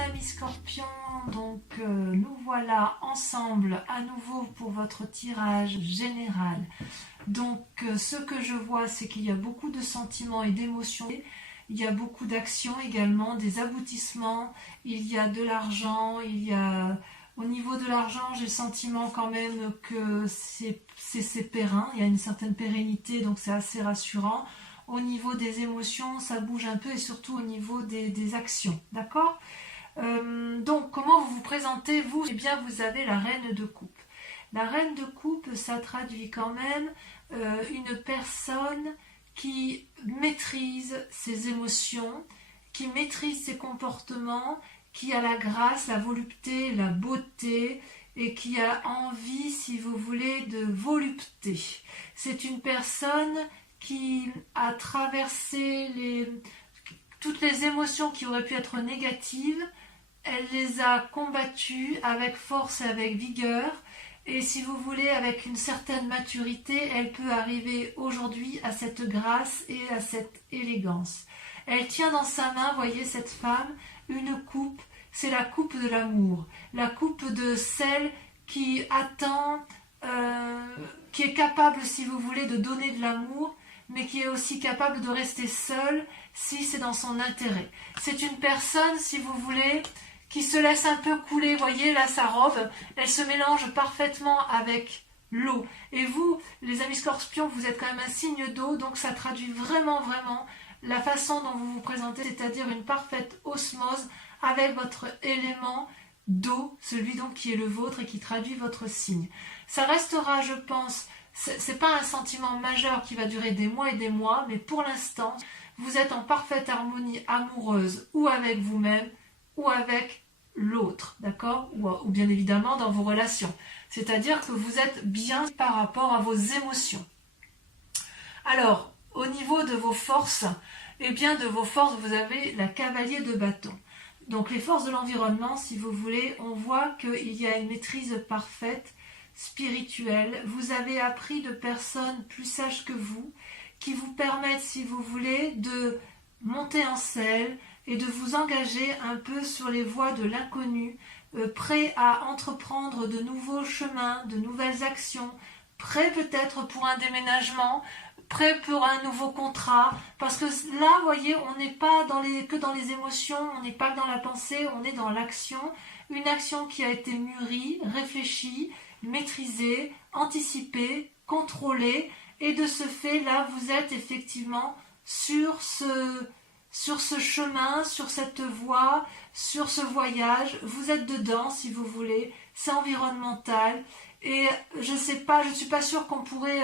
amis scorpions, donc nous voilà ensemble à nouveau pour votre tirage général. Donc ce que je vois, c'est qu'il y a beaucoup de sentiments et d'émotions, il y a beaucoup d'actions également, des aboutissements, il y a de l'argent, au niveau de l'argent, j'ai le sentiment quand même que c'est périn, il y a une certaine pérennité, donc c'est assez rassurant. Au niveau des émotions, ça bouge un peu et surtout au niveau des actions, d'accord? Donc, comment vous vous présentez, vous? Eh bien, vous avez la reine de coupe. La reine de coupe, ça traduit quand même une personne qui maîtrise ses émotions, qui maîtrise ses comportements, qui a la grâce, la volupté, la beauté et qui a envie, si vous voulez, de volupté. C'est une personne qui a traversé toutes les émotions qui auraient pu être négatives, elle les a combattues avec force et avec vigueur, et si vous voulez, avec une certaine maturité, elle peut arriver aujourd'hui à cette grâce et à cette élégance. Elle tient dans sa main, voyez cette femme, une coupe, c'est la coupe de l'amour, la coupe de celle qui attend, qui est capable, si vous voulez, de donner de l'amour, mais qui est aussi capable de rester seule si c'est dans son intérêt. C'est une personne, si vous voulez, qui se laisse un peu couler, voyez là sa robe, elle se mélange parfaitement avec l'eau. Et vous, les amis scorpions, vous êtes quand même un signe d'eau, donc ça traduit vraiment la façon dont vous vous présentez, c'est-à-dire une parfaite osmose avec votre élément d'eau, celui donc qui est le vôtre et qui traduit votre signe. Ça restera, je pense, c'est pas un sentiment majeur qui va durer des mois et des mois, mais pour l'instant, vous êtes en parfaite harmonie amoureuse ou avec vous-même ou avec l'autre, d'accord, ou bien évidemment dans vos relations. C'est-à-dire que vous êtes bien par rapport à vos émotions. Alors, au niveau de vos forces, eh bien de vos forces, vous avez la cavalier de bâton. Donc les forces de l'environnement, si vous voulez, on voit qu'il y a une maîtrise parfaite spirituelle. Vous avez appris de personnes plus sages que vous, qui vous permettent, si vous voulez, de monter en selle et de vous engager un peu sur les voies de l'inconnu, prêt à entreprendre de nouveaux chemins, de nouvelles actions, prêt peut-être pour un déménagement, prêt pour un nouveau contrat, parce que là, vous voyez, on n'est pas que dans les émotions, on n'est pas dans la pensée, on est dans l'action, une action qui a été mûrie, réfléchie, maîtrisée, anticipée, contrôlée, et de ce fait, là, vous êtes effectivement sur ce chemin, sur cette voie, sur ce voyage, vous êtes dedans si vous voulez, c'est environnemental, et je ne suis pas sûre qu'on pourrait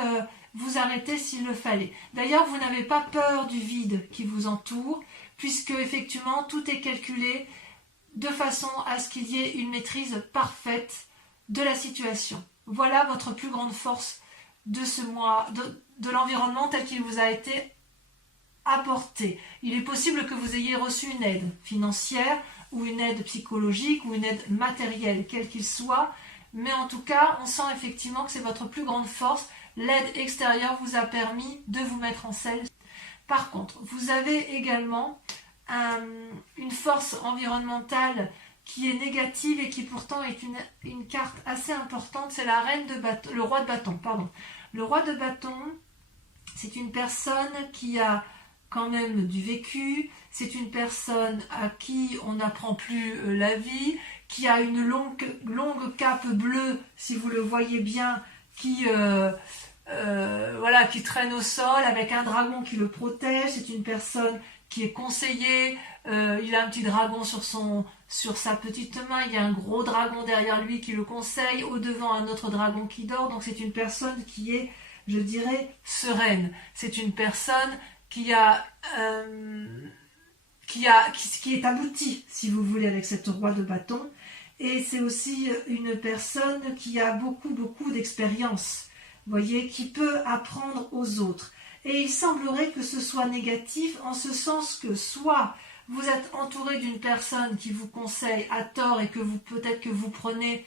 vous arrêter s'il le fallait. D'ailleurs, vous n'avez pas peur du vide qui vous entoure, puisque effectivement tout est calculé de façon à ce qu'il y ait une maîtrise parfaite de la situation. Voilà votre plus grande force de ce mois, de l'environnement tel qu'il vous a été apporté. Il est possible que vous ayez reçu une aide financière ou une aide psychologique ou une aide matérielle, quel qu'il soit, mais en tout cas, on sent effectivement que c'est votre plus grande force. L'aide extérieure vous a permis de vous mettre en selle. Par contre, vous avez également une force environnementale qui est négative et qui pourtant est une carte assez importante, c'est la reine de bâton, le roi de bâton, pardon. Le roi de bâton, c'est une personne qui a quand même du vécu, c'est une personne à qui on n'apprend plus la vie, qui a une longue cape bleue, si vous le voyez bien, qui traîne au sol avec un dragon qui le protège. C'est une personne qui est conseillée, il a un petit dragon sur sa petite main, il y a un gros dragon derrière lui qui le conseille, au devant un autre dragon qui dort, donc c'est une personne qui est, je dirais, sereine. C'est une personne qui est aboutie, si vous voulez, avec cette roi de bâton, et c'est aussi une personne qui a beaucoup d'expérience, voyez, qui peut apprendre aux autres. Et il semblerait que ce soit négatif, en ce sens que soit vous êtes entouré d'une personne qui vous conseille à tort et que peut-être que vous prenez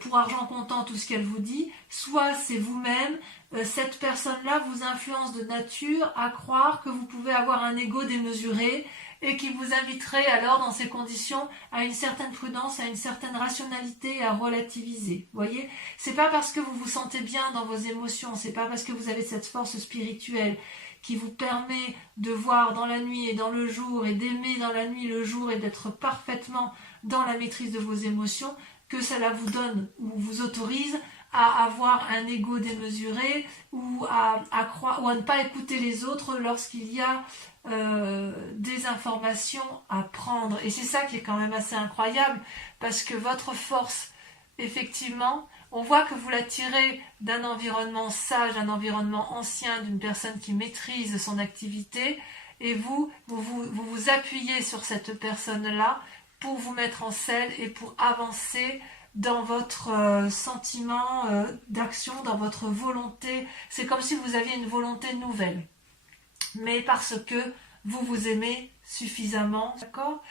pour argent comptant tout ce qu'elle vous dit, soit c'est vous-même, cette personne-là vous influence de nature à croire que vous pouvez avoir un ego démesuré et qui vous inviterait alors dans ces conditions à une certaine prudence, à une certaine rationalité et à relativiser. Vous voyez, c'est pas parce que vous vous sentez bien dans vos émotions, c'est pas parce que vous avez cette force spirituelle qui vous permet de voir dans la nuit et dans le jour et d'aimer dans la nuit le jour et d'être parfaitement dans la maîtrise de vos émotions que cela vous donne ou vous autorise à avoir un ego démesuré ou à croire ou à ne pas écouter les autres lorsqu'il y a des informations à prendre. Et c'est ça qui est quand même assez incroyable, parce que votre force, effectivement, on voit que vous la tirez d'un environnement sage, d'un environnement ancien, d'une personne qui maîtrise son activité, et vous appuyez sur cette personne-là pour vous mettre en selle et pour avancer dans votre sentiment d'action, dans votre volonté. C'est comme si vous aviez une volonté nouvelle, mais parce que vous vous aimez suffisamment, d'accord ?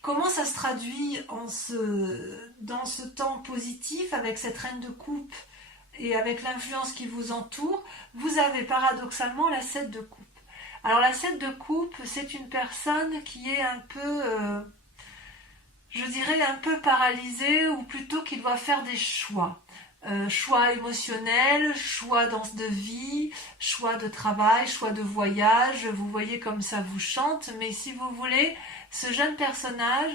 Comment ça se traduit dans ce temps positif avec cette reine de coupe et avec l'influence qui vous entoure? Vous avez paradoxalement la 7 de coupe. Alors la 7 de coupe, c'est une personne qui est un peu, je dirais un peu paralysée, ou plutôt qui doit faire des choix. Choix émotionnels, choix de vie, choix de travail, choix de voyage. Vous voyez comme ça vous chante, mais si vous voulez, ce jeune personnage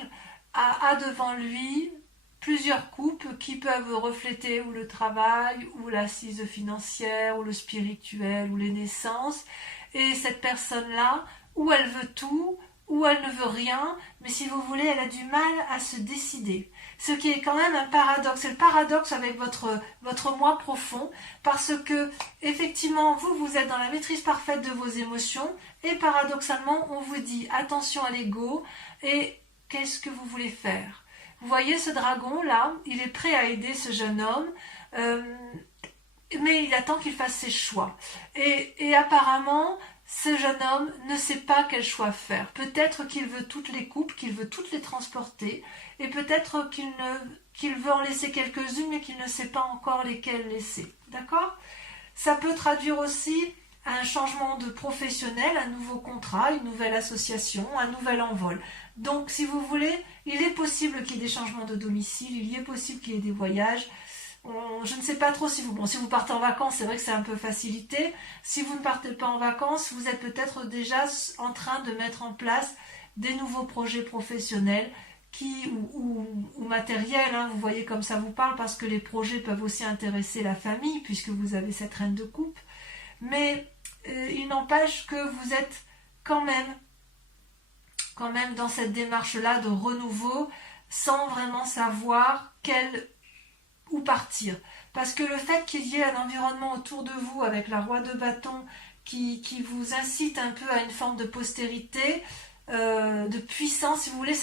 a devant lui plusieurs coupes qui peuvent refléter ou le travail, ou l'assise financière, ou le spirituel, ou les naissances. Et cette personne-là, ou elle veut tout, ou elle ne veut rien, mais si vous voulez, elle a du mal à se décider. Ce qui est quand même un paradoxe. C'est le paradoxe avec votre moi profond, parce que, effectivement, vous êtes dans la maîtrise parfaite de vos émotions, et paradoxalement, on vous dit attention à l'ego, et qu'est-ce que vous voulez faire? Vous voyez ce dragon-là, il est prêt à aider ce jeune homme, mais il attend qu'il fasse ses choix. Et apparemment, ce jeune homme ne sait pas quel choix faire. Peut-être qu'il veut toutes les coupes, qu'il veut toutes les transporter, et peut-être qu'il veut en laisser quelques-unes, mais qu'il ne sait pas encore lesquelles laisser. D'accord ? Ça peut traduire aussi un changement de professionnel, un nouveau contrat, une nouvelle association, un nouvel envol. Donc, si vous voulez, il est possible qu'il y ait des changements de domicile, il est possible qu'il y ait des voyages. Je ne sais pas trop si vous partez en vacances, c'est vrai que c'est un peu facilité. Si vous ne partez pas en vacances, vous êtes peut-être déjà en train de mettre en place des nouveaux projets professionnels ou matériels, hein. Vous voyez comme ça vous parle, parce que les projets peuvent aussi intéresser la famille, puisque vous avez cette reine de coupe. Mais il n'empêche que vous êtes quand même dans cette démarche-là de renouveau, sans vraiment savoir où partir. Parce que le fait qu'il y ait un environnement autour de vous avec la roi de bâton qui vous incite un peu à une forme de postérité, de puissance, si vous voulez,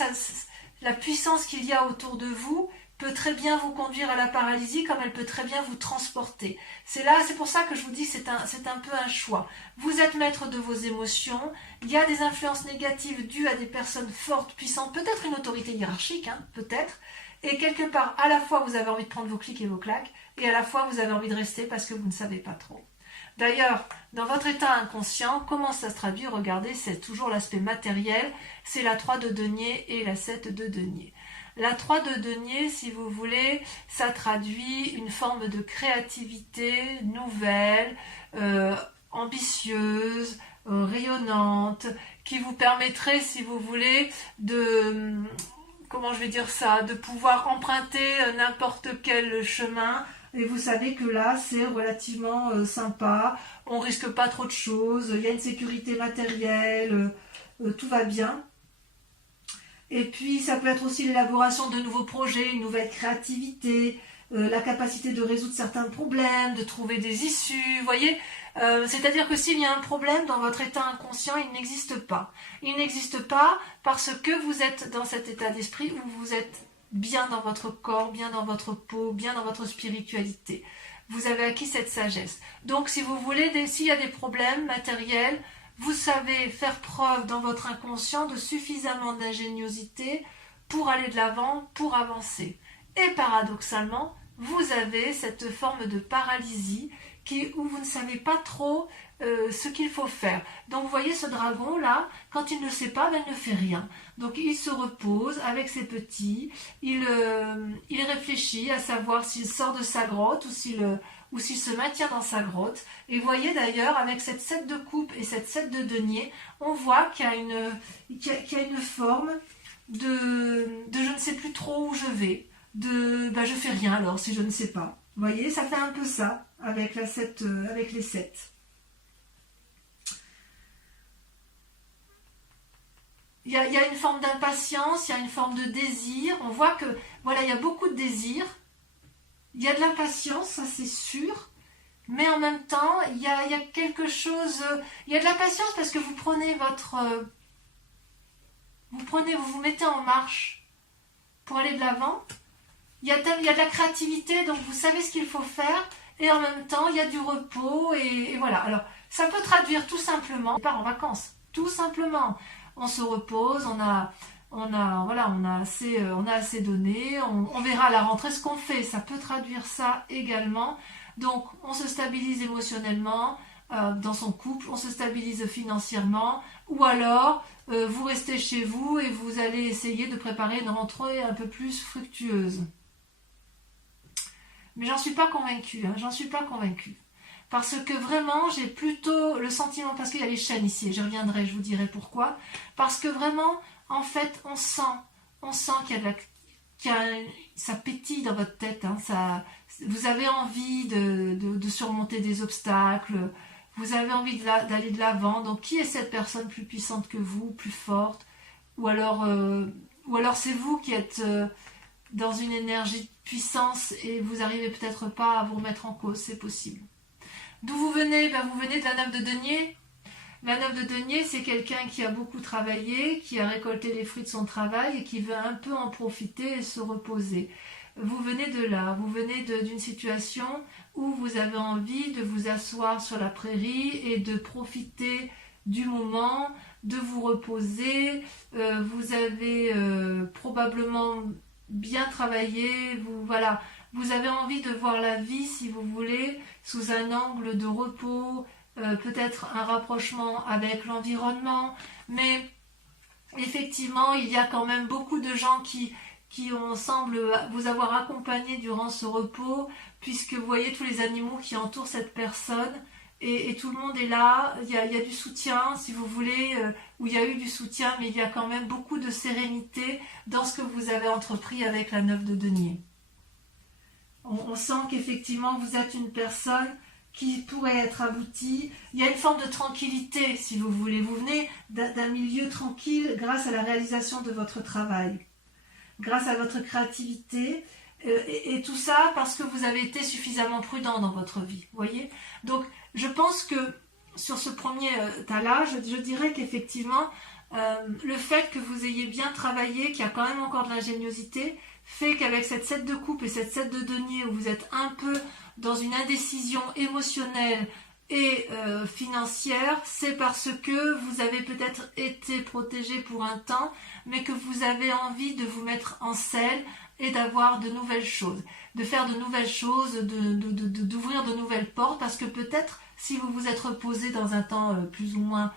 la puissance qu'il y a autour de vous peut très bien vous conduire à la paralysie, comme elle peut très bien vous transporter. C'est pour ça que je vous dis, c'est un peu un choix. Vous êtes maître de vos émotions, il y a des influences négatives dues à des personnes fortes, puissantes, peut-être une autorité hiérarchique, hein, peut-être, et quelque part, à la fois vous avez envie de prendre vos clics et vos claques, et à la fois vous avez envie de rester parce que vous ne savez pas trop. D'ailleurs, dans votre état inconscient, comment ça se traduit? Regardez, c'est toujours l'aspect matériel, c'est la 3 de denier et la 7 de denier. La 3 de denier, si vous voulez, ça traduit une forme de créativité nouvelle, ambitieuse, rayonnante, qui vous permettrait, si vous voulez, de pouvoir emprunter n'importe quel chemin. Et vous savez que là, c'est relativement sympa, on risque pas trop de choses, il y a une sécurité matérielle, tout va bien. Et puis, ça peut être aussi l'élaboration de nouveaux projets, une nouvelle créativité, la capacité de résoudre certains problèmes, de trouver des issues, vous voyez. C'est-à-dire que s'il y a un problème dans votre état inconscient, il n'existe pas. Il n'existe pas parce que vous êtes dans cet état d'esprit où vous êtes bien dans votre corps, bien dans votre peau, bien dans votre spiritualité. Vous avez acquis cette sagesse. Donc, si vous voulez, s'il y a des problèmes matériels, vous savez faire preuve dans votre inconscient de suffisamment d'ingéniosité pour aller de l'avant, pour avancer. Et paradoxalement, vous avez cette forme de paralysie où vous ne savez pas trop ce qu'il faut faire. Donc vous voyez ce dragon là, quand il ne sait pas, ben, il ne fait rien. Donc il se repose avec ses petits, il réfléchit à savoir s'il sort de sa grotte ou s'il se maintient dans sa grotte. Et vous voyez d'ailleurs avec cette 7 de coupe et cette 7 de denier, on voit qu'il y a une forme de je ne sais plus trop où je vais, ben, je fais rien alors si je ne sais pas. Vous voyez, ça fait un peu ça avec avec les 7. Il y a une forme d'impatience, il y a une forme de désir. On voit que, voilà, il y a beaucoup de désir. Il y a de l'impatience, ça c'est sûr. Mais en même temps, il y a quelque chose... Il y a de l'impatience parce que vous prenez vous vous mettez en marche pour aller de l'avant. Il y a de la créativité, donc vous savez ce qu'il faut faire. Et en même temps, il y a du repos. Et voilà. Alors, ça peut traduire tout simplement... On part en vacances, tout simplement. On se repose, on a assez donné, on verra à la rentrée ce qu'on fait, ça peut traduire ça également. Donc on se stabilise émotionnellement dans son couple, on se stabilise financièrement, ou alors vous restez chez vous et vous allez essayer de préparer une rentrée un peu plus fructueuse. Mais j'en suis pas convaincue, j'en suis pas convaincue. Parce que vraiment, j'ai plutôt le sentiment, parce qu'il y a les chaînes ici, et je reviendrai, je vous dirai pourquoi. Parce que vraiment, en fait, on sent ça pétille dans votre tête. Vous avez envie de surmonter des obstacles, vous avez envie d'aller de l'avant. Donc, qui est cette personne plus puissante que vous, plus forte? Ou alors c'est vous qui êtes dans une énergie de puissance et vous n'arrivez peut-être pas à vous remettre en cause, c'est possible. D'où vous venez? Vous venez de la 9 de denier. La 9 de denier, c'est quelqu'un qui a beaucoup travaillé, qui a récolté les fruits de son travail et qui veut un peu en profiter et se reposer. Vous venez de là, vous venez d'une situation où vous avez envie de vous asseoir sur la prairie et de profiter du moment, de vous reposer. Vous avez probablement bien travaillé, vous avez envie de voir la vie, si vous voulez, sous un angle de repos, peut-être un rapprochement avec l'environnement, mais effectivement, il y a quand même beaucoup de gens qui semblent vous avoir accompagné durant ce repos, puisque vous voyez tous les animaux qui entourent cette personne, et tout le monde est là, il y a du soutien, si vous voulez, où il y a eu du soutien, mais il y a quand même beaucoup de sérénité dans ce que vous avez entrepris avec la 9 de denier. On sent qu'effectivement vous êtes une personne qui pourrait être aboutie. Il y a une forme de tranquillité, si vous voulez. Vous venez d'un milieu tranquille grâce à la réalisation de votre travail, grâce à votre créativité, et tout ça parce que vous avez été suffisamment prudent dans votre vie. Vous voyez? Donc, je pense que sur ce premier tas-là, je dirais qu'effectivement, le fait que vous ayez bien travaillé, qu'il y a quand même encore de l'ingéniosité, fait qu'avec cette 7 de coupe et cette 7 de denier où vous êtes un peu dans une indécision émotionnelle et financière, c'est parce que vous avez peut-être été protégé pour un temps, mais que vous avez envie de vous mettre en selle et d'avoir de nouvelles choses, de faire de nouvelles choses, d'ouvrir de nouvelles portes, parce que peut-être si vous vous êtes reposé dans un temps plus ou moins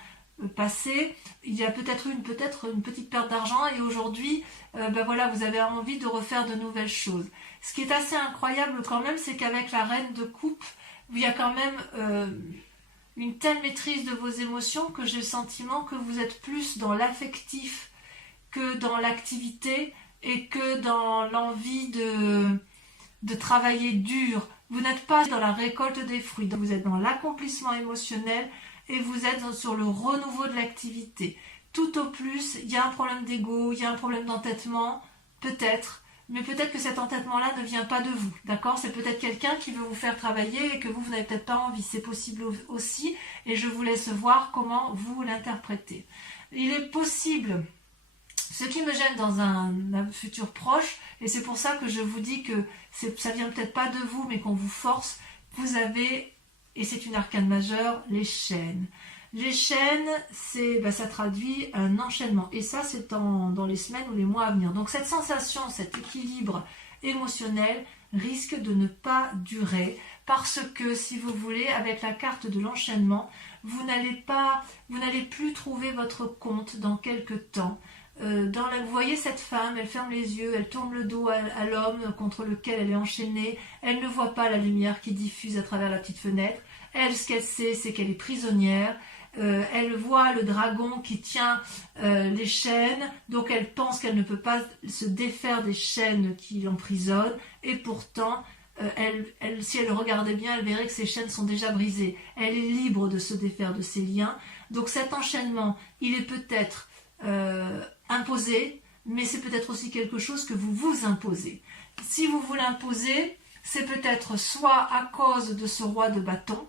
passé, il y a peut-être eu une petite perte d'argent et aujourd'hui vous avez envie de refaire de nouvelles choses. Ce qui est assez incroyable quand même, c'est qu'avec la reine de coupe, il y a quand même une telle maîtrise de vos émotions que j'ai le sentiment que vous êtes plus dans l'affectif que dans l'activité et que dans l'envie de travailler dur. Vous n'êtes pas dans la récolte des fruits, vous êtes dans l'accomplissement émotionnel et vous êtes sur le renouveau de l'activité. Tout au plus, il y a un problème d'ego, il y a un problème d'entêtement, peut-être, mais peut-être que cet entêtement-là ne vient pas de vous, d'accord? C'est peut-être quelqu'un qui veut vous faire travailler et que vous n'avez peut-être pas envie, c'est possible aussi, et je vous laisse voir comment vous l'interprétez. Il est possible, ce qui me gêne dans un futur proche, et c'est pour ça que je vous dis que ça vient peut-être pas de vous, mais qu'on vous force, vous avez, et c'est une arcane majeure, les chaînes. Les chaînes, ça traduit un enchaînement. Et ça, c'est dans les semaines ou les mois à venir. Donc cette sensation, cet équilibre émotionnel risque de ne pas durer. Parce que, si vous voulez, avec la carte de l'enchaînement, vous n'allez plus trouver votre compte dans quelques temps. Vous voyez cette femme, elle ferme les yeux, elle tourne le dos à l'homme contre lequel elle est enchaînée, elle ne voit pas la lumière qui diffuse à travers la petite fenêtre, elle, ce qu'elle sait, c'est qu'elle est prisonnière, elle voit le dragon qui tient les chaînes, donc elle pense qu'elle ne peut pas se défaire des chaînes qui l'emprisonnent, et pourtant, si elle regardait bien, elle verrait que ses chaînes sont déjà brisées. Elle est libre de se défaire de ses liens. Donc cet enchaînement, il est peut-être imposé, mais c'est peut-être aussi quelque chose que vous vous imposez. Si vous vous l'imposez, c'est peut-être soit à cause de ce roi de bâton,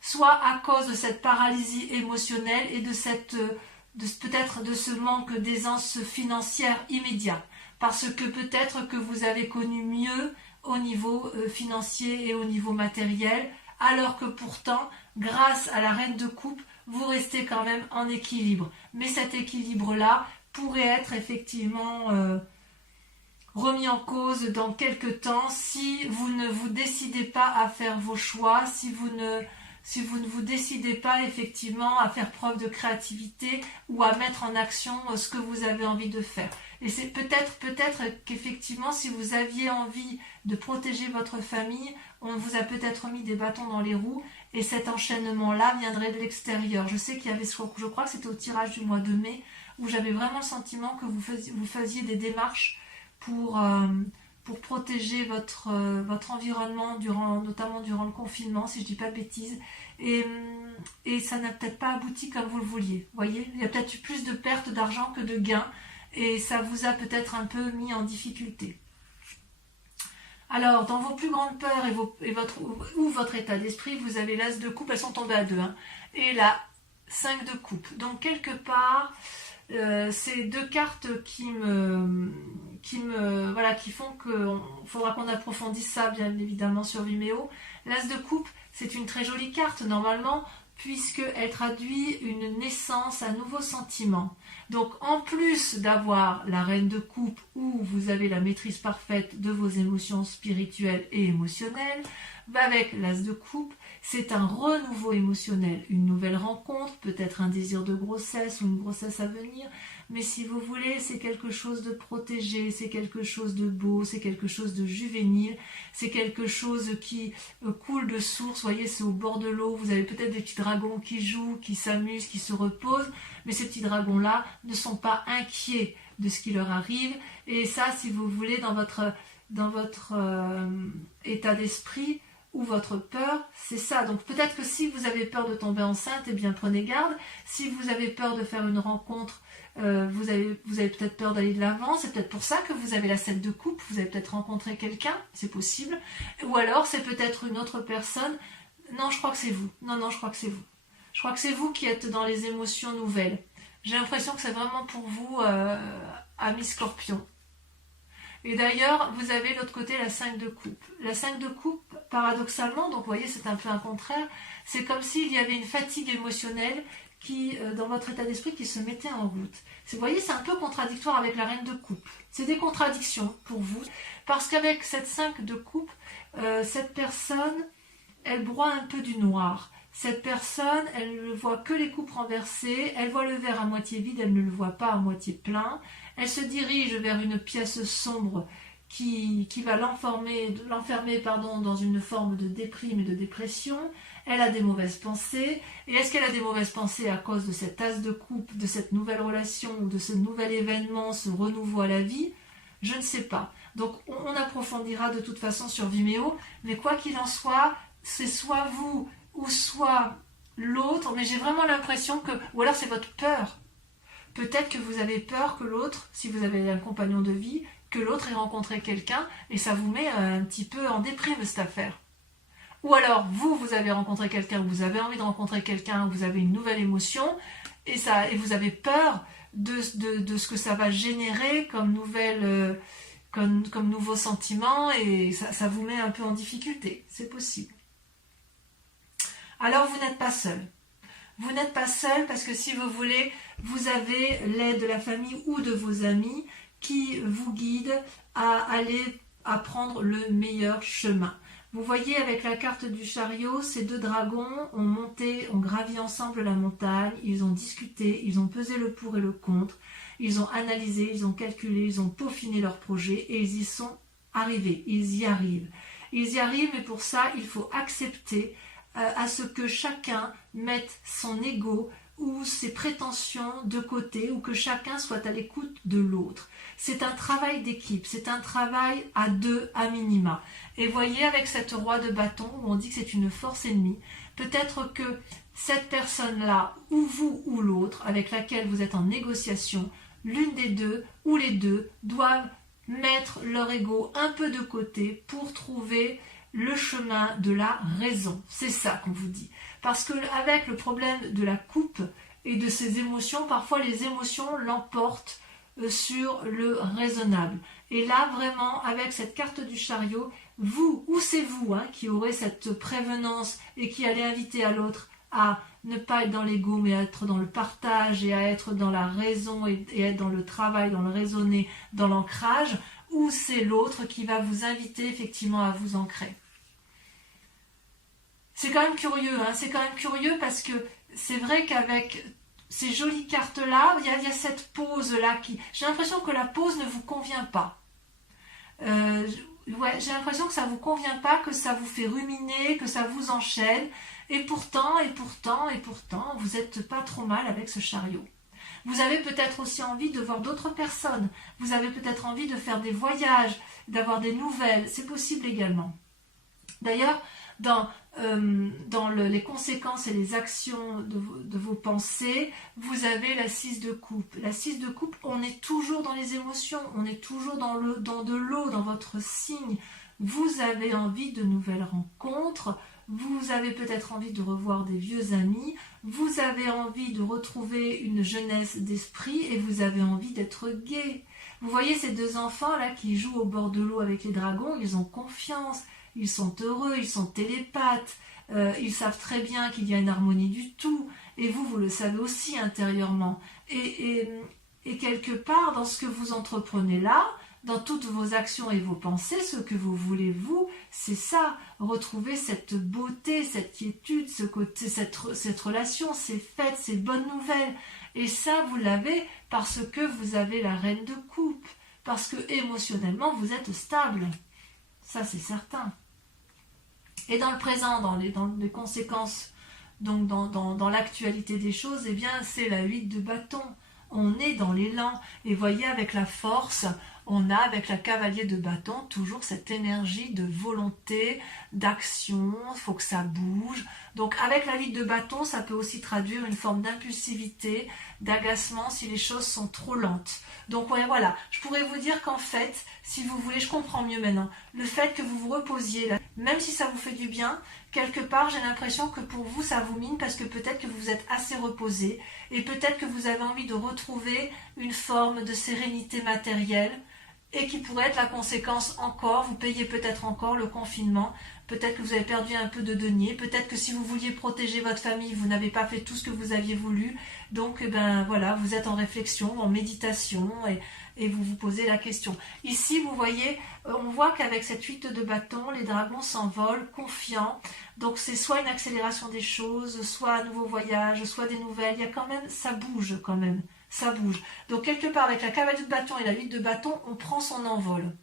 soit à cause de cette paralysie émotionnelle et peut-être de ce manque d'aisance financière immédiat. Parce que peut-être que vous avez connu mieux au niveau financier et au niveau matériel, alors que pourtant, grâce à la reine de coupe, vous restez quand même en équilibre. Mais cet équilibre-là pourrait être effectivement remis en cause dans quelques temps si vous ne vous décidez pas à faire vos choix, si vous ne vous décidez pas effectivement à faire preuve de créativité ou à mettre en action ce que vous avez envie de faire. Et c'est peut-être qu'effectivement, si vous aviez envie de protéger votre famille, on vous a peut-être mis des bâtons dans les roues et cet enchaînement-là viendrait de l'extérieur. Je sais qu'il y avait, je crois que c'était au tirage du mois de mai, où j'avais vraiment le sentiment que vous faisiez des démarches pour protéger votre environnement, notamment durant le confinement, si je ne dis pas de bêtises. Et ça n'a peut-être pas abouti comme vous le vouliez. Vous voyez, il y a peut-être eu plus de pertes d'argent que de gains. Et ça vous a peut-être un peu mis en difficulté. Alors, dans vos plus grandes peurs ou votre état d'esprit, vous avez l'as de coupe, elles sont tombées à 2, hein, et la 5 de coupe. Donc, quelque part, c'est deux cartes qui font qu'il faudra qu'on approfondisse ça, bien évidemment, sur Vimeo. L'as de coupe, c'est une très jolie carte, normalement, puisqu'elle traduit une naissance, un nouveau sentiment. Donc, en plus d'avoir la reine de coupe où vous avez la maîtrise parfaite de vos émotions spirituelles et émotionnelles, avec l'as de coupe, c'est un renouveau émotionnel, une nouvelle rencontre, peut-être un désir de grossesse ou une grossesse à venir, mais si vous voulez, c'est quelque chose de protégé, c'est quelque chose de beau, c'est quelque chose de juvénile, c'est quelque chose qui coule de source, vous voyez, c'est au bord de l'eau, vous avez peut-être des petits dragons qui jouent, qui s'amusent, qui se reposent, mais ces petits dragons-là ne sont pas inquiets de ce qui leur arrive, et ça, si vous voulez, dans votre état d'esprit, ou votre peur, c'est ça. Donc peut-être que si vous avez peur de tomber enceinte, eh bien prenez garde. Si vous avez peur de faire une rencontre, vous avez peut-être peur d'aller de l'avant, c'est peut-être pour ça que vous avez la 7 de coupe, vous avez peut-être rencontré quelqu'un, c'est possible. Ou alors c'est peut-être une autre personne. Non, je crois que c'est vous. Non, je crois que c'est vous. Je crois que c'est vous qui êtes dans les émotions nouvelles. J'ai l'impression que c'est vraiment pour vous, amis Scorpion. Et d'ailleurs, vous avez de l'autre côté la 5 de coupe. La 5 de coupe, paradoxalement, donc vous voyez, c'est un peu un contraire, c'est comme s'il y avait une fatigue émotionnelle qui, dans votre état d'esprit, qui se mettait en route. Vous voyez, c'est un peu contradictoire avec la reine de coupe. C'est des contradictions pour vous, parce qu'avec cette 5 de coupe, cette personne, elle broie un peu du noir. Cette personne, elle ne voit que les coupes renversées, elle voit le verre à moitié vide, elle ne le voit pas à moitié plein. Elle se dirige vers une pièce sombre qui va l'enfermer dans une forme de déprime et de dépression. Elle a des mauvaises pensées. Et est-ce qu'elle a des mauvaises pensées à cause de cette as de coupe, de cette nouvelle relation ou de ce nouvel événement, ce renouveau à la vie? Je ne sais pas. Donc on approfondira de toute façon sur Vimeo. Mais quoi qu'il en soit, c'est soit vous ou soit l'autre. Mais j'ai vraiment l'impression que... Ou alors c'est votre peur. Peut-être que vous avez peur que l'autre, si vous avez un compagnon de vie, que l'autre ait rencontré quelqu'un et ça vous met un petit peu en déprime cette affaire. Ou alors vous avez rencontré quelqu'un, vous avez envie de rencontrer quelqu'un, vous avez une nouvelle émotion et vous avez peur de ce que ça va générer comme nouveau sentiment et ça vous met un peu en difficulté. C'est possible. Alors vous n'êtes pas seul. Vous n'êtes pas seul parce que si vous voulez, vous avez l'aide de la famille ou de vos amis qui vous guident à prendre le meilleur chemin. Vous voyez avec la carte du chariot, ces deux dragons ont gravi ensemble la montagne, ils ont discuté, ils ont pesé le pour et le contre, ils ont analysé, ils ont calculé, ils ont peaufiné leur projet et ils y sont arrivés, ils y arrivent. Ils y arrivent, mais pour ça, il faut accepter à ce que chacun mette son ego ou ses prétentions de côté, ou que chacun soit à l'écoute de l'autre. C'est un travail d'équipe, c'est un travail à deux à minima. Et voyez avec cette roi de bâton, où on dit que c'est une force ennemie, peut-être que cette personne-là, ou vous ou l'autre, avec laquelle vous êtes en négociation, l'une des deux ou les deux doivent mettre leur ego un peu de côté pour trouver le chemin de la raison. C'est ça qu'on vous dit. Parce que avec le problème de la coupe et de ses émotions, parfois les émotions l'emportent sur le raisonnable. Et là, vraiment, avec cette carte du chariot, vous, ou c'est vous qui aurez cette prévenance et qui allez inviter à l'autre à ne pas être dans l'ego, mais à être dans le partage et à être dans la raison et être dans le travail, dans le raisonner, dans l'ancrage, ou c'est l'autre qui va vous inviter effectivement à vous ancrer. C'est quand même curieux, c'est quand même curieux parce que c'est vrai qu'avec ces jolies cartes-là, il y a cette pause-là qui... J'ai l'impression que la pause ne vous convient pas. J'ai l'impression que ça ne vous convient pas, que ça vous fait ruminer, que ça vous enchaîne. Et pourtant, vous n'êtes pas trop mal avec ce chariot. Vous avez peut-être aussi envie de voir d'autres personnes. Vous avez peut-être envie de faire des voyages, d'avoir des nouvelles. C'est possible également. D'ailleurs, dans les conséquences et les actions de vos pensées, vous avez la 6 de coupe. La 6 de coupe, on est toujours dans les émotions, on est toujours dans de l'eau, dans votre signe. Vous avez envie de nouvelles rencontres, vous avez peut-être envie de revoir des vieux amis, vous avez envie de retrouver une jeunesse d'esprit et vous avez envie d'être gai. Vous voyez ces deux enfants là qui jouent au bord de l'eau avec les dragons, ils ont confiance. Ils sont heureux, ils sont télépathes, ils savent très bien qu'il y a une harmonie du tout, et vous le savez aussi intérieurement. Et quelque part, dans ce que vous entreprenez là, dans toutes vos actions et vos pensées, ce que vous voulez, vous, c'est ça, retrouver cette beauté, cette quiétude, ce côté, cette relation, ces fêtes, ces bonnes nouvelles. Et ça, vous l'avez parce que vous avez la reine de coupe, parce que émotionnellement, vous êtes stable. Ça, c'est certain. Et dans le présent, dans les conséquences, donc dans l'actualité des choses, eh bien, c'est la 8 de bâton. On est dans l'élan. Et voyez, avec la force, on a, avec la cavalier de bâton, toujours cette énergie de volonté, d'action, il faut que ça bouge. Donc, avec la 8 de bâton, ça peut aussi traduire une forme d'impulsivité, d'agacement si les choses sont trop lentes. Donc, ouais, voilà, je pourrais vous dire qu'en fait, si vous voulez, je comprends mieux maintenant, le fait que vous vous reposiez, là, même si ça vous fait du bien, quelque part, j'ai l'impression que pour vous, ça vous mine parce que peut-être que vous êtes assez reposé et peut-être que vous avez envie de retrouver une forme de sérénité matérielle et qui pourrait être la conséquence encore, vous payez peut-être encore le confinement, peut-être que vous avez perdu un peu de deniers, peut-être que si vous vouliez protéger votre famille, vous n'avez pas fait tout ce que vous aviez voulu, donc voilà, vous êtes en réflexion, en méditation et vous vous posez la question. Ici, vous voyez, on voit qu'avec cette 8 de bâton, les dragons s'envolent, confiants, donc c'est soit une accélération des choses, soit un nouveau voyage, soit des nouvelles, il y a quand même, ça bouge quand même. Ça bouge. Donc, quelque part, avec la cavalier de bâton et la 8 de bâton, on prend son envol.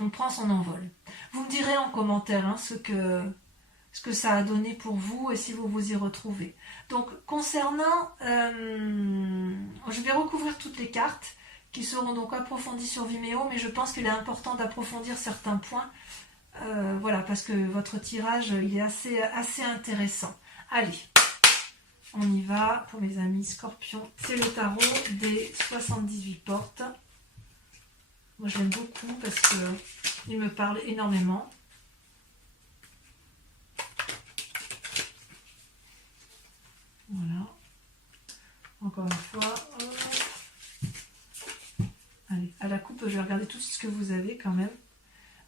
On prend son envol. Vous me direz en commentaire ce que ça a donné pour vous et si vous vous y retrouvez. Donc, concernant... je vais recouvrir toutes les cartes qui seront donc approfondies sur Vimeo, mais je pense qu'il est important d'approfondir certains points. Voilà, parce que votre tirage, il est assez intéressant. Allez. On y va pour mes amis scorpions. C'est le tarot des 78 portes. Moi, je l'aime beaucoup parce qu'il me parle énormément. Voilà. Encore une fois. Allez, à la coupe, je vais regarder tout ce que vous avez quand même.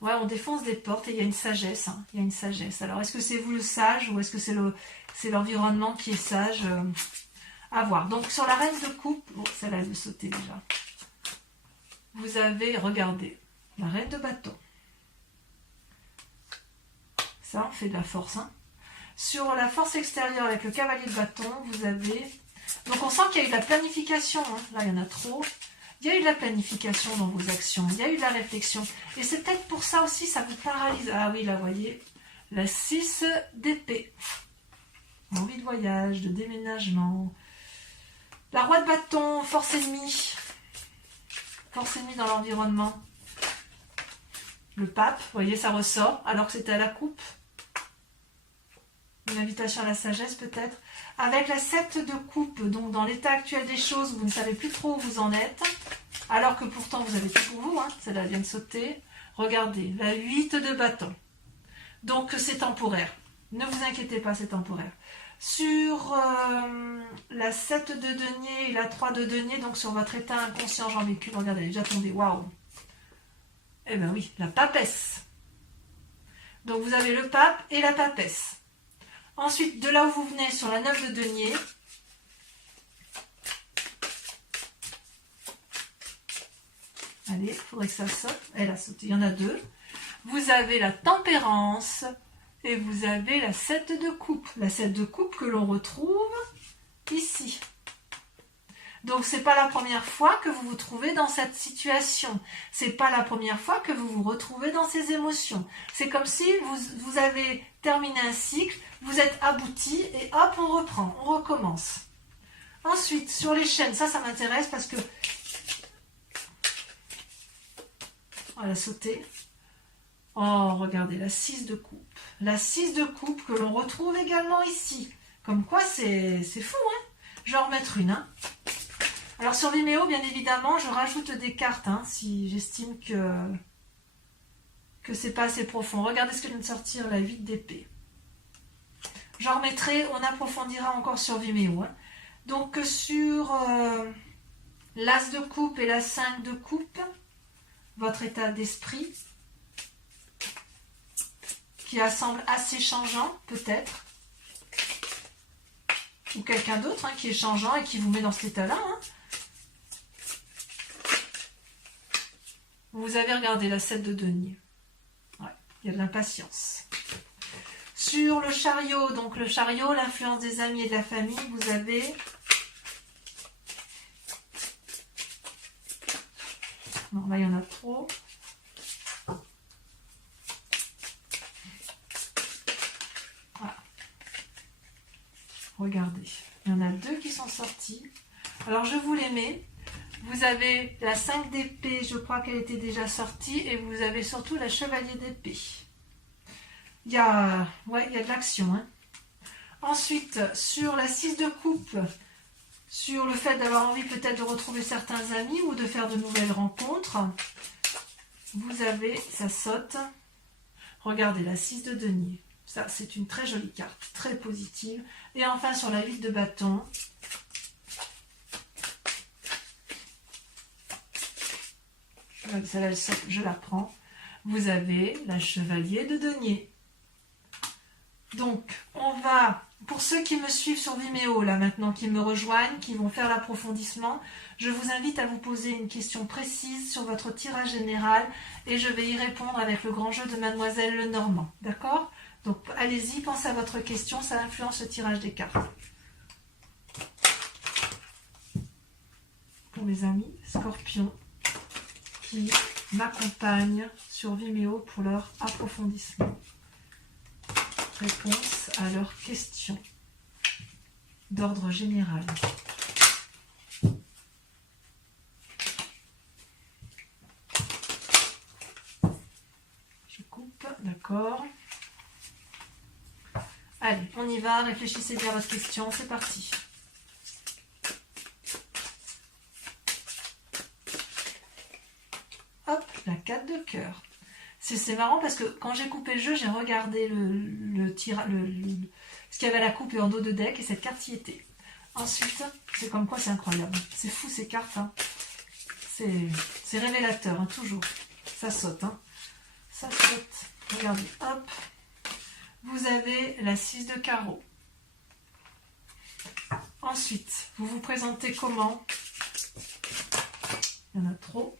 Ouais, on défonce des portes et il y a une sagesse. Il y a une sagesse. Alors, est-ce que c'est vous le sage ou est-ce que c'est l'environnement qui est sage à voir. Donc, sur la reine de coupe, bon, celle-là, elle veut sauter déjà. Vous avez, regardez, la reine de bâton. Ça, on fait de la force. Hein. Sur la force extérieure avec le cavalier de bâton, vous avez... Donc on sent qu'il y a eu de la planification. Hein. Là, il y en a trop. Il y a eu de la planification dans vos actions. Il y a eu de la réflexion. Et c'est peut-être pour ça aussi, ça vous paralyse. Ah oui, là, vous voyez, la 6 d'épée. Envie de voyage, de déménagement. La roi de bâton, force ennemie. Force ennemie dans l'environnement. Le pape, vous voyez, ça ressort, alors que c'était à la coupe. Une invitation à la sagesse peut-être. Avec la 7 de coupe, donc dans l'état actuel des choses, vous ne savez plus trop où vous en êtes. Alors que pourtant vous avez tout pour vous, hein. Celle-là vient de sauter. Regardez, la 8 de bâton. Donc c'est temporaire. Ne vous inquiétez pas, c'est temporaire. Sur la 7 de denier et la 3 de denier, donc sur votre état inconscient, j'en mets qu'une, regardez, elle est déjà tombée, waouh. Eh bien oui, la papesse. Donc vous avez le pape et la papesse. Ensuite, de là où vous venez, sur la 9 de denier, allez, il faudrait que ça saute. Elle a sauté, il y en a deux. Vous avez la tempérance et vous avez la 7 de coupe. La 7 de coupe que l'on retrouve ici. Donc, c'est pas la première fois que vous vous trouvez dans cette situation. C'est pas la première fois que vous vous retrouvez dans ces émotions. C'est comme si vous avez terminé un cycle, vous êtes abouti et hop, on reprend, on recommence. Ensuite, sur les chaînes, ça m'intéresse parce que... Oh, elle a sauté. Oh, regardez, la 6 de coupe. La 6 de coupe que l'on retrouve également ici. Comme quoi, c'est fou, hein. Je vais en remettre une, hein. Alors sur Vimeo, bien évidemment, je rajoute des cartes, hein, si j'estime que c'est pas assez profond. Regardez ce que vient de sortir, la 8 d'épée. J'en remettrai, on approfondira encore sur Vimeo. Hein. Donc sur l'As de coupe et la 5 de coupe, votre état d'esprit, qui semble assez changeant, peut-être. Ou quelqu'un d'autre, hein, qui est changeant et qui vous met dans cet état-là, hein. Vous avez regardé la 7 de denier. Ouais, il y a de l'impatience. Sur le chariot, donc le chariot, l'influence des amis et de la famille, vous avez... Non, là, il y en a trop. Voilà. Regardez, il y en a deux qui sont sortis. Alors, je vous les mets. Vous avez la 5 d'épée, je crois qu'elle était déjà sortie, et vous avez surtout la chevalier d'épée. Il y a de l'action. Hein. Ensuite, sur la 6 de coupe, sur le fait d'avoir envie peut-être de retrouver certains amis ou de faire de nouvelles rencontres, vous avez, ça saute. Regardez, la 6 de denier. Ça, c'est une très jolie carte, très positive. Et enfin, sur la 8 de bâton, celle-là, je la prends. Vous avez la chevalier de denier. Donc, on va, pour ceux qui me suivent sur Vimeo, là maintenant, qui me rejoignent, qui vont faire l'approfondissement, je vous invite à vous poser une question précise sur votre tirage général et je vais y répondre avec le grand jeu de Mademoiselle Lenormand. D'accord? Donc, allez-y, pensez à votre question, ça influence le tirage des cartes. Pour mes amis Scorpions qui m'accompagnent sur Vimeo pour leur approfondissement. Réponse à leurs questions d'ordre général. Je coupe, d'accord. Allez, on y va, réfléchissez bien à votre question, c'est parti. Hop, la 4 de cœur. C'est marrant parce que quand j'ai coupé le jeu, j'ai regardé ce qu'il y avait à la coupe et en dos de deck et cette carte y était. Ensuite, c'est comme quoi c'est incroyable. C'est fou ces cartes. Hein. C'est révélateur, hein, toujours. Ça saute. Hein. Ça saute. Regardez, hop. Vous avez la 6 de carreau. Ensuite, vous vous présentez comment? Il y en a trop.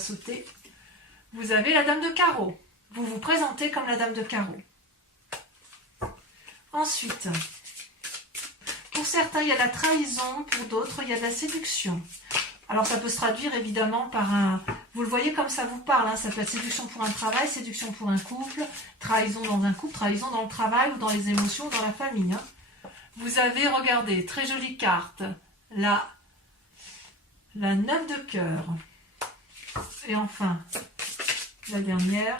sauter. Vous avez la dame de carreau. Vous vous présentez comme la dame de carreau. Ensuite, pour certains, il y a la trahison, pour d'autres, il y a de la séduction. Alors, ça peut se traduire évidemment par un... Vous le voyez comme ça vous parle, hein, ça peut être séduction pour un travail, séduction pour un couple, trahison dans un couple, trahison dans le travail ou dans les émotions, dans la famille. Hein. Vous avez, regardez, très jolie carte, la 9 de cœur. Et enfin, la dernière...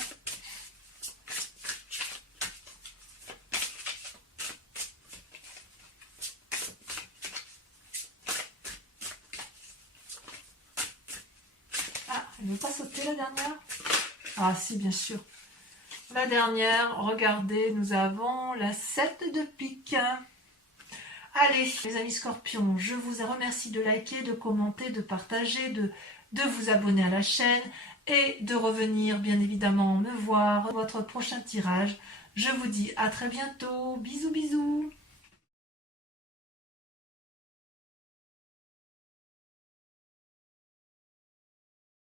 Elle ne veut pas sauter la dernière? Ah si, bien sûr. La dernière, regardez, nous avons la 7 de pique. Allez, les amis scorpions, je vous remercie de liker, de commenter, de partager, de vous abonner à la chaîne et de revenir bien évidemment me voir votre prochain tirage. Je vous dis à très bientôt. Bisous, bisous.